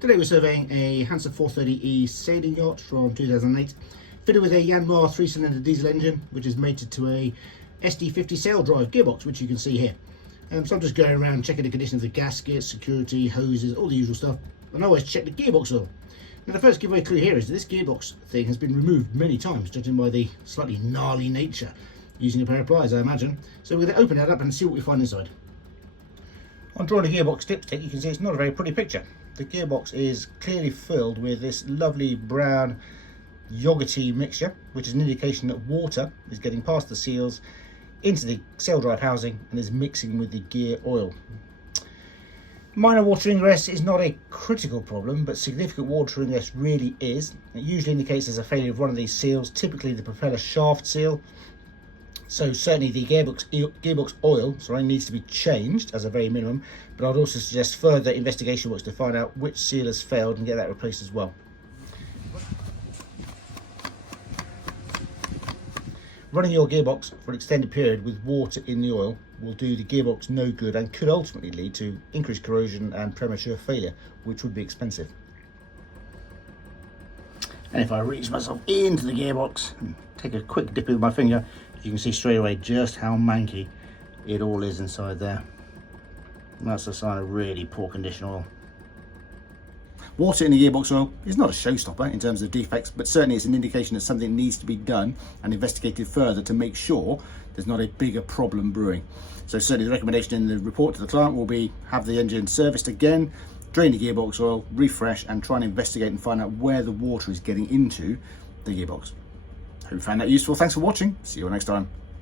Today we're surveying a Hanse 430E sailing yacht from 2008, fitted with a Yanmar 3-cylinder diesel engine, which is mated to a SD50 sail drive gearbox, which you can see here. So I'm just going around checking the condition of the gaskets, security, hoses, all the usual stuff, and I always check the gearbox oil. Now the first giveaway clue here is that this gearbox thing has been removed many times, judging by the slightly gnarly nature, using a pair of pliers I imagine. So we're going to open that up and see what we find inside. On drawing the gearbox dipstick, you can see it's not a very pretty picture. The gearbox is clearly filled with this lovely brown yogurty mixture, which is an indication that water is getting past the seals into the sail drive housing and is mixing with the gear oil. Minor water ingress is not a critical problem, but significant water ingress really is. It usually indicates there's a failure of one of these seals, typically the propeller shaft seal. So certainly the gearbox oil needs to be changed as a very minimum, but I'd also suggest further investigation works to find out which seal has failed and get that replaced as well. Running your gearbox for an extended period with water in the oil will do the gearbox no good and could ultimately lead to increased corrosion and premature failure, which would be expensive. And if I reach myself into the gearbox and take a quick dip with my finger, you can see straight away just how manky it all is inside there. And that's a sign of really poor condition oil. Water in the gearbox oil is not a showstopper in terms of defects, but certainly it's an indication that something needs to be done and investigated further to make sure there's not a bigger problem brewing. So certainly the recommendation in the report to the client will be have the engine serviced again, drain the gearbox oil, refresh, and try and investigate and find out where the water is getting into the gearbox. Hope you found that useful. Thanks for watching. See you all next time.